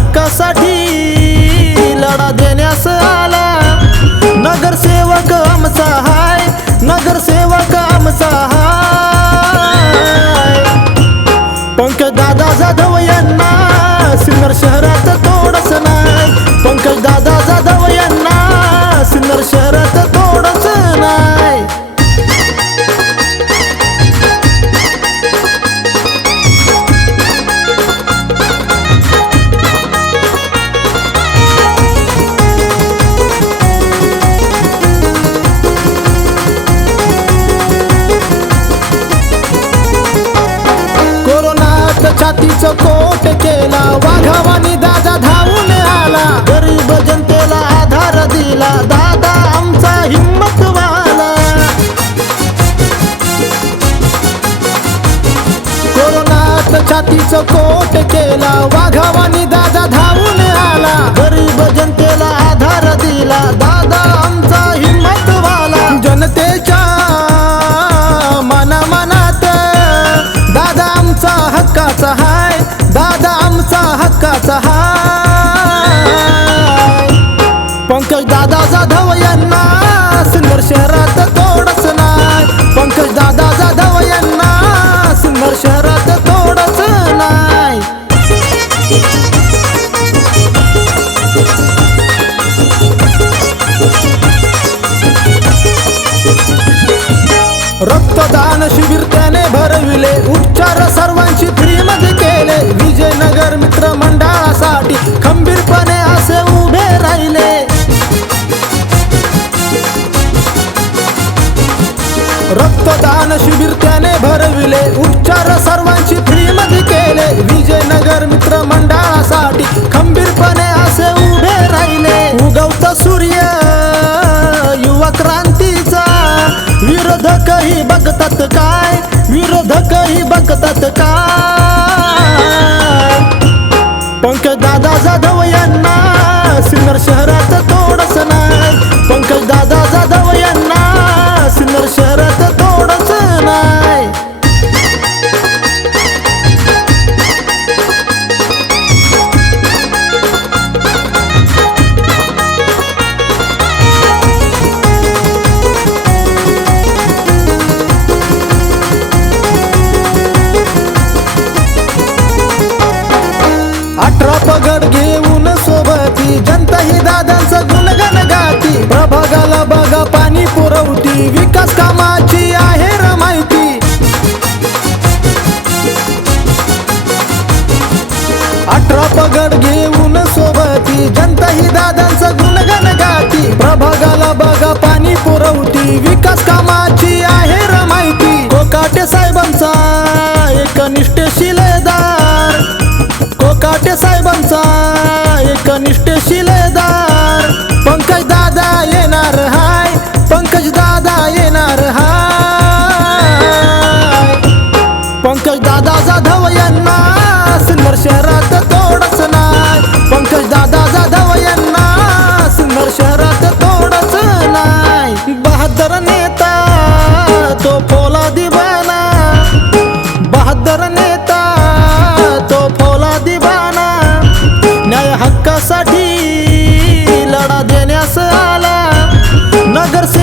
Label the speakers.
Speaker 1: हक्कासाठी कोरोनात कोट केला वाघावानी दादा धावून आला. गरीब जनतेला आधार दिला दादा आमचा हिम्मत वाला. कोरोनात छातीचं कोट केला वाघावानी दादा धावून आला. गरीब जनतेला आधार रक्तदान शिबिर त्याने भरविले. उपचार सर्वांची फ्रीमध्ये केले. विजयनगर मित्र मंडळासाठी खंबीरपणे असे उभे राहिले. रक्तदान शिबिर त्याने भरविले. उपचार सर्वांची फ्रीमध्ये केले. विजयनगर मित्र मंडळासाठी खंबीरपणे असे उभे राहिले. उगवत सूर्य युवा क्रांतीचा विरोधक विरोधकही बघतात काय? विरोधकही बघतात काय? पगड घेऊन सोबती जनता ही दादांचं गुणगण गाती. प्रभागाला बघा पाणी पुरवती विकास कामाची आहे रमायती अठरा पगड घेऊन सोबती जनता ही दादांचं गुणगण गाती. प्रभागाला बघा पाणी पुरवती विकास कामाची आहे र माहिती. कोकाटे साहेबांचा एक निष्ठशीलदार कनिष्ठ निष्ठशीलदार न्याय लढा देण्यास आला. नगरसेवक